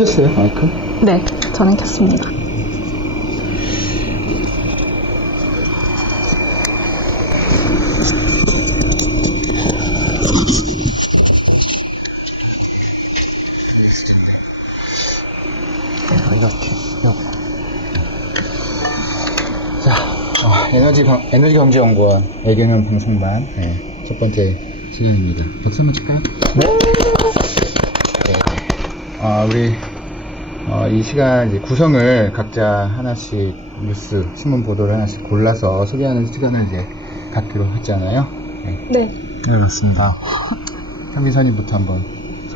켰어요, 마이크? 네, 저는 켰습니다. 자, 에너지경제연구원 애견형 방송반 첫 번째 시간입니다. 박수 한번 칠까요? 네. 우리 이 시간 이제 구성을 각자 하나씩 뉴스, 신문 보도를 하나씩 골라서 소개하는 시간을 이제 갖기로 했잖아요. 네. 네, 맞습니다. 현민선님부터 한번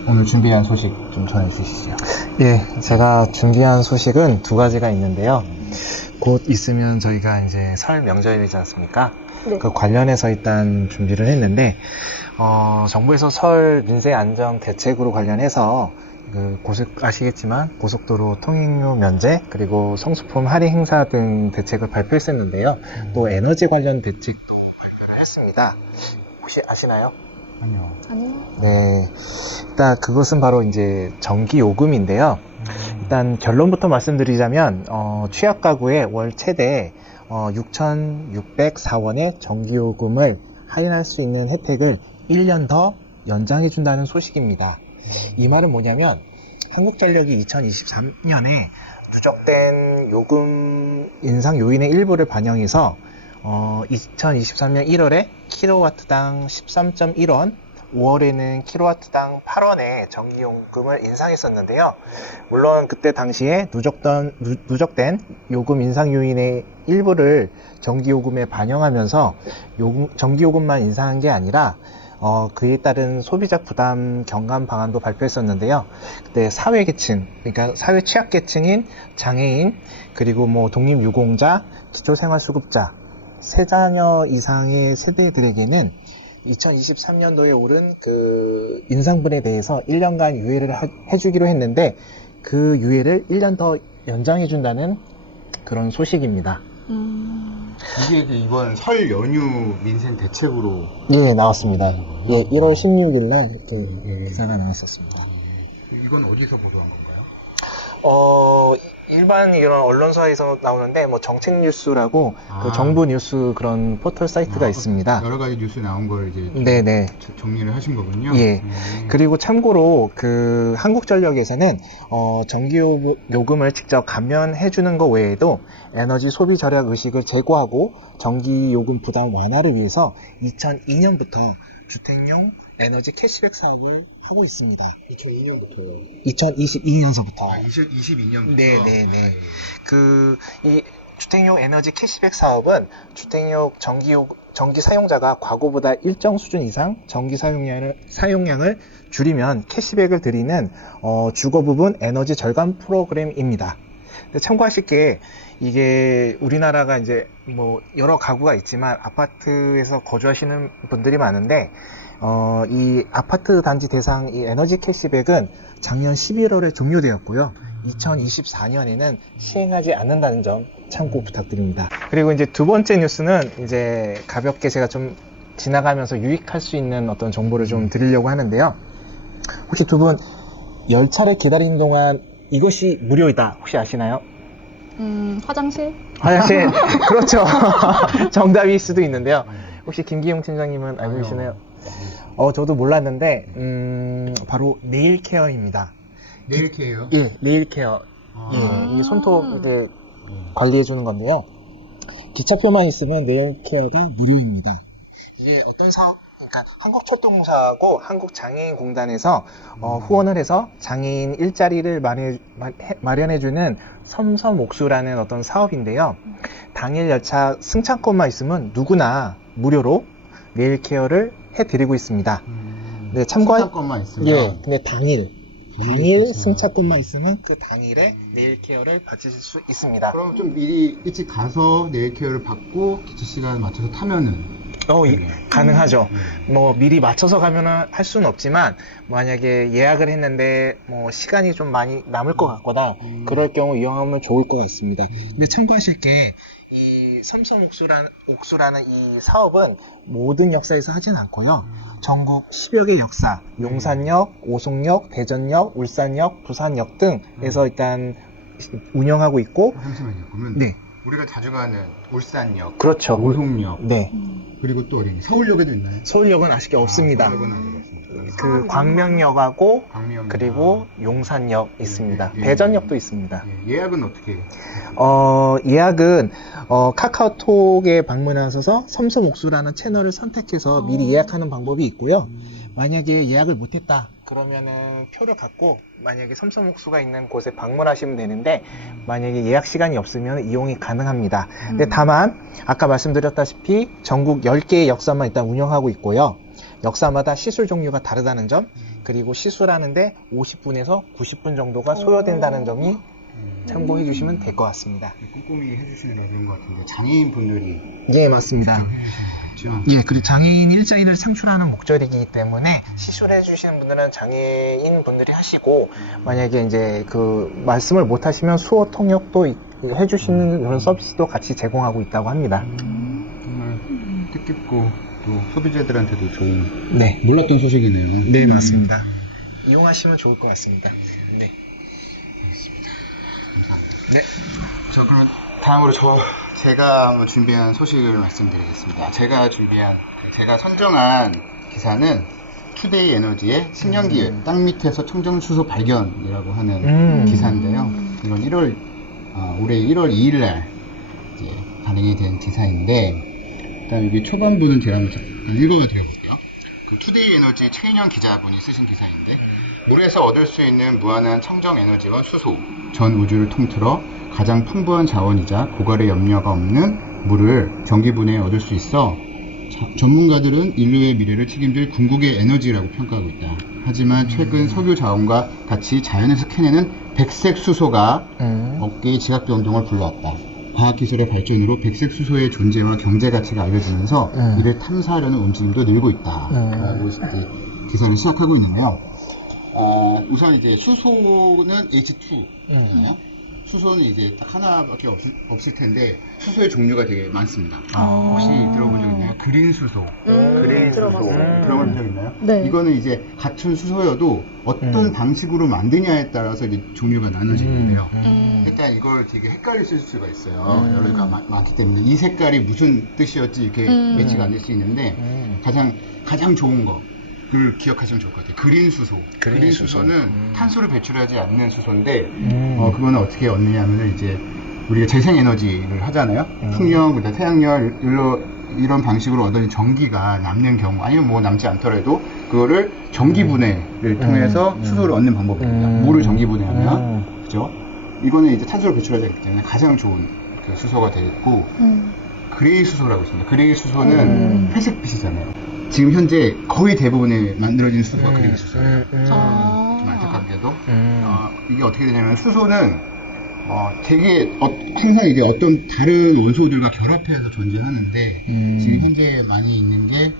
오늘 준비한 소식 좀 전해주시죠. 예, 제가 준비한 소식은 두 가지가 있는데요. 곧 있으면 저희가 이제 설 명절이지 않습니까? 네. 그 관련해서 일단 준비를 했는데, 정부에서 설 민생 안정 대책으로 관련해서 아시겠지만 고속도로 통행료 면제 그리고 성수품 할인 행사 등 대책을 발표했었는데요. 또 에너지 관련 대책도 발표를 했습니다. 혹시 아시나요? 아니요. 아니요. 네, 일단 그것은 바로 이제 전기 요금인데요. 일단 결론부터 말씀드리자면 취약 가구의 월 최대 6,604원의 전기요금을 할인할 수 있는 혜택을 1년 더 연장해 준다는 소식입니다. 이 말은 뭐냐면 한국전력이 2023년에 누적된 요금 인상 요인의 일부를 반영해서 2023년 1월에 킬로와트당 13.1원, 5월에는 킬로와트당 8원의 전기요금을 인상했었는데요. 물론 그때 당시에 누적된 요금 인상 요인의 일부를 전기요금에 반영하면서 전기요금만 인상한 게 아니라 그에 따른 소비자 부담 경감 방안도 발표했었는데요. 그때 사회계층, 그러니까 사회 취약계층인 장애인, 그리고 뭐 독립유공자, 기초생활수급자, 세 자녀 이상의 세대들에게는 2023년도에 오른 그 인상분에 대해서 1년간 유예를 해주기로 했는데 그 유예를 1년 더 연장해준다는 그런 소식입니다. 이게 이번 설 연휴 민생 대책으로 예, 나왔습니다. 예, 1월 16일날 기사가 나왔었습니다. 이건 어디서 보도한 건가요? 일반 이런 언론사에서 나오는데 뭐 정책 뉴스라고 그 정부 뉴스 그런 포털 사이트가 있습니다. 여러 가지 뉴스 나온 걸 이제 네네. 정리를 하신 거군요. 예. 그리고 참고로 그 한국전력에서는 전기요금을 직접 감면해주는 것 외에도 에너지 소비 절약 의식을 제고하고 전기요금 부담 완화를 위해서 2002년부터 주택용 에너지 캐시백 사업을 하고 있습니다. 2002년부터요. 2022년서부터. 22년부터. 네네네. 이 주택용 에너지 캐시백 사업은 주택용 전기 사용자가 과거보다 일정 수준 이상 전기 사용량을 줄이면 캐시백을 드리는 주거 부분 에너지 절감 프로그램입니다. 참고하실 게 이게 우리나라가 이제 뭐 여러 가구가 있지만 아파트에서 거주하시는 분들이 많은데 이 아파트 단지 대상 이 에너지 캐시백은 작년 11월에 종료되었고요. 2024년에는 시행하지 않는다는 점 참고 부탁드립니다. 그리고 이제 두 번째 뉴스는 이제 가볍게 제가 좀 지나가면서 유익할 수 있는 어떤 정보를 좀 드리려고 하는데요. 혹시 두 분 열차를 기다리는 동안 이것이 무료이다 혹시 아시나요? 화장실? 화장실 그렇죠. 정답일 수도 있는데요. 혹시 김기용 팀장님은 알고 계시나요? 저도 몰랐는데 바로 네일케어입니다. 네일케어요? 예, 네일케어. 예, 이 손톱 이제 관리해주는 건데요. 기차표만 있으면 네일케어가 무료입니다. 이게 어떤 사업? 그러니까 한국철도공사하고 한국장애인공단에서 후원을 해서 장애인 일자리를 마련해주는 섬섬옥수라는 어떤 사업인데요. 당일 열차 승차권만 있으면 누구나 무료로 네일케어를 해드리고 있습니다. 네, 승차권만 있으면? 예, 근데 당일 승차권만 있으면 그 당일에 네일케어를 받으실 수 있습니다. 그럼 좀 미리 일찍 가서 네일케어를 받고 기차 시간 맞춰서 타면은? 가능하죠. 뭐 미리 맞춰서 가면은 할 수는 없지만 만약에 예약을 했는데 뭐 시간이 좀 많이 남을 것 같거나 그럴 경우 이용하면 좋을 것 같습니다. 근데 참고하실 게 이 옥수라는 이 사업은 모든 역사에서 하진 않고요. 전국 10여 개 역사, 용산역, 오송역, 대전역, 울산역, 부산역 등에서 일단 운영하고 있고, 잠시만요. 그러면 네, 우리가 자주 가는 울산역, 그렇죠. 오송역, 네, 그리고 또 어디 서울역에도 있나요? 서울역은 아쉽게 없습니다. 서울역은 아직 없습니다. 그 광명역하고 광명. 그리고 용산역 있습니다. 예. 대전역도 있습니다. 예약은 어떻게 해요? 예약은 카카오톡에 방문하셔서 섬섬옥수라는 채널을 선택해서 미리 예약하는 방법이 있고요. 만약에 예약을 못했다 그러면은 표를 갖고 만약에 섬섬옥수가 있는 곳에 방문하시면 되는데, 만약에 예약 시간이 없으면 이용이 가능합니다. 근데 다만 아까 말씀드렸다시피 전국 10개의 역사만 일단 운영하고 있고요. 역사마다 시술 종류가 다르다는 점, 그리고 시술하는데 50분에서 90분 정도가 소요된다는 점이 참고해 주시면 될 것 같습니다. 꼼꼼히 해주시느라 그런 것 같은데 장애인 분들이 예, 맞습니다. 예, 그리고 장애인 일자리를 창출하는 목적이기 때문에 시술해 주시는 분들은 장애인 분들이 하시고, 만약에 이제 그 말씀을 못 하시면 수어 통역도 해 주시는 그런 서비스도 같이 제공하고 있다고 합니다. 정말 뜻깊고 또 소비자들한테도 좋은 네. 몰랐던 소식이네요. 네, 맞습니다. 이용하시면 좋을 것 같습니다. 네. 감사합니다. 네. 저 그럼 다음으로 제가 한번 준비한 소식을 말씀드리겠습니다. 제가 선정한 기사는 투데이 에너지의 신년기획 땅 밑에서 청정 수소 발견이라고 하는 기사인데요. 이건 올해 1월 2일 날 이제 발행이 된 기사인데, 일단 여기 초반부는 제가 한번 잠깐 읽어드려볼게요. 그 투데이 에너지 최인영 기자분이 쓰신 기사인데, 물에서 얻을 수 있는 무한한 청정 에너지와 수소, 전 우주를 통틀어 가장 풍부한 자원이자 고갈의 염려가 없는 물을 전기분해에 얻을 수 있어 전문가들은 인류의 미래를 책임질 궁극의 에너지라고 평가하고 있다. 하지만 최근 석유 자원과 같이 자연에서 캐내는 백색 수소가 업계의 지각 변동을 불러왔다. 과학기술의 발전으로 백색 수소의 존재와 경제 가치가 알려지면서 이를 탐사하려는 움직임도 늘고 있다. 라고 이제 기사를 시작하고 있는데요. 우선 이제 수소는 H2잖아요. 수소는 이제 딱 하나밖에 없을 텐데, 수소의 종류가 되게 많습니다. 혹시 들어본 적 있나요? 그린 수소, 그레이 수소 들어본 적 있나요? 네. 이거는 이제 같은 수소여도 어떤 방식으로 만드냐에 따라서 이제 종류가 나눠지는데요. 일단 이걸 되게 헷갈리실 수가 있어요. 여러 개가 많기 때문에 이 색깔이 무슨 뜻이었지 이렇게 매치가 안 될 수 있는데, 가장 좋은 거를 기억하시면 좋을 것 같아요. 그린 수소. 그린 수소는 탄소를 배출하지 않는 수소인데, 그거는 어떻게 얻느냐면은 이제 우리가 재생에너지를 하잖아요. 풍력, 그다음 태양열 이런 방식으로 얻은 전기가 남는 경우, 아니면 뭐 남지 않더라도 그거를 전기분해를 통해서 수소를 얻는 방법입니다. 물을 전기분해하면, 그죠? 이거는 이제 탄소를 배출하지 않기 때문에 가장 좋은 그 수소가 되겠고, 그레이 수소라고 있습니다. 그레이 수소는 회색빛이잖아요. 지금 현재 거의 대부분의 만들어진 수소가 그레이 수소예요. 좀 안타깝게도. 이게 어떻게 되냐면, 수소는 되게 항상 이제 어떤 다른 원소들과 결합해서 존재하는데, 지금 현재 많이 있는 게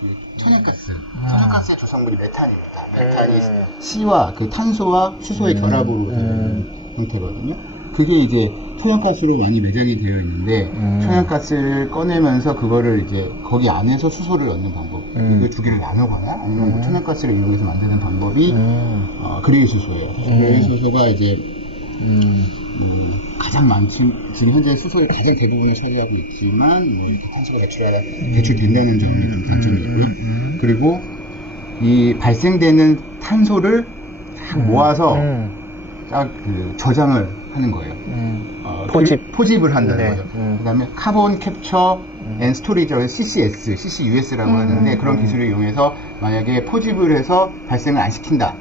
그 천연가스. 천연가스의 주성분이 메탄입니다. 메탄이 C와 그 탄소와 수소의 결합으로 된 형태거든요. 그게 이제 천연가스로 많이 매장이 되어 있는데, 천연가스를 꺼내면서 그거를 이제 거기 안에서 수소를 얻는 방법, 그 두 개를 나누거나 아니면 뭐 천연가스를 이용해서 만드는 방법이 그레이 수소예요. 그레이 수소가 이제 가장 지금 현재 수소의 가장 대부분을 차지하고 있지만, 뭐 이렇게 탄소가 배출된다는 점이 좀 단점이고요. 그리고 이 발생되는 탄소를 딱 모아서 딱 그 저장을 하는 거예요. 포집을 한다는 거죠. 그 다음에 카본 캡처 앤 스토리지, CCUS라고 하는데, 그런 기술을 이용해서 만약에 포집을 해서 발생을 안 시킨다.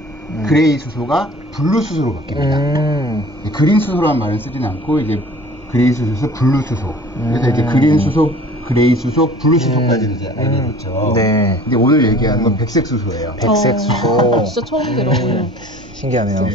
그레이 수소가 블루 수소로 바뀝니다. 그린 수소라는 말은 쓰진 않고, 이제 그레이 수소에서 블루 수소. 그래서 이제 그린 수소, 그레이 수소, 블루 수소까지는 이제 알게 됐죠. 네. 근데 오늘 얘기하는 건 백색 수소예요. 백색 수소. 진짜 처음 들어보네요. 신기하네요.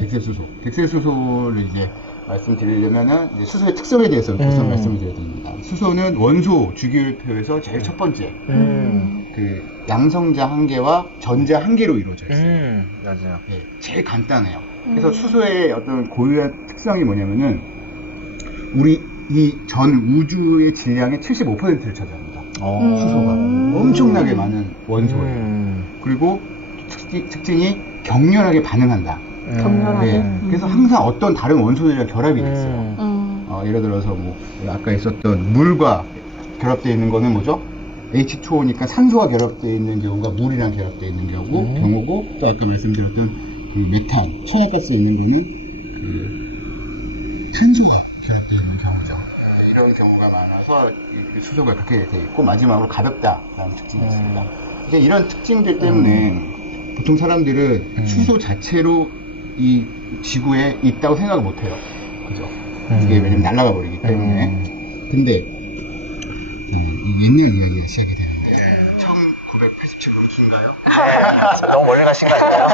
백색 수소. 백색 수소를 이제 말씀드리려면은, 이제 수소의 특성에 대해서 우선 말씀을 드려야 됩니다. 수소는 원소 주기율표에서 제일 첫 번째, 그 양성자 한 개와 전자 한 개로 이루어져 있어요. 맞아요. 네, 제일 간단해요. 그래서 수소의 어떤 고유한 특성이 뭐냐면은, 우리 이 전 우주의 질량의 75%를 차지합니다. 수소가 음. 엄청나게 많은 원소예요. 그리고 특징이 격렬하게 반응한다. 격렬하게. 네. 그래서 항상 어떤 다른 원소들이랑 결합이 됐어요. 음. 예를 들어서 뭐 아까 있었던 물과 결합되어 있는 거는 뭐죠? H2O니까 산소와 결합되어 있는 경우가 물이랑 결합되어 있는 경우고 또 아까 말씀드렸던 그 메탄, 천연가스 있는 거는 그 탄소가 결합되어 있는 경우죠. 이런 경우가 많아서 이 수소가 그렇게 되어 있고 마지막으로 가볍다라는 특징이 있습니다. 이제 이런 특징들 때문에 보통 사람들은 수소 자체로 이 지구에 있다고 생각을 못 해요. 그죠? 이게 왜냐면 날아가 버리기 때문에. 근데 옛날 이야기가 시작이 되는데 1987년인가요? 너무 멀리 가신 거 아니에요?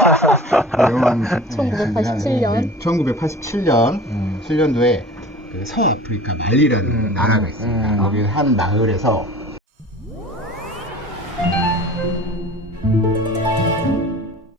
1987년. 1987년 7년도에 그 서아프리카 말리라는 나라가 있습니다. 여기 한 마을에서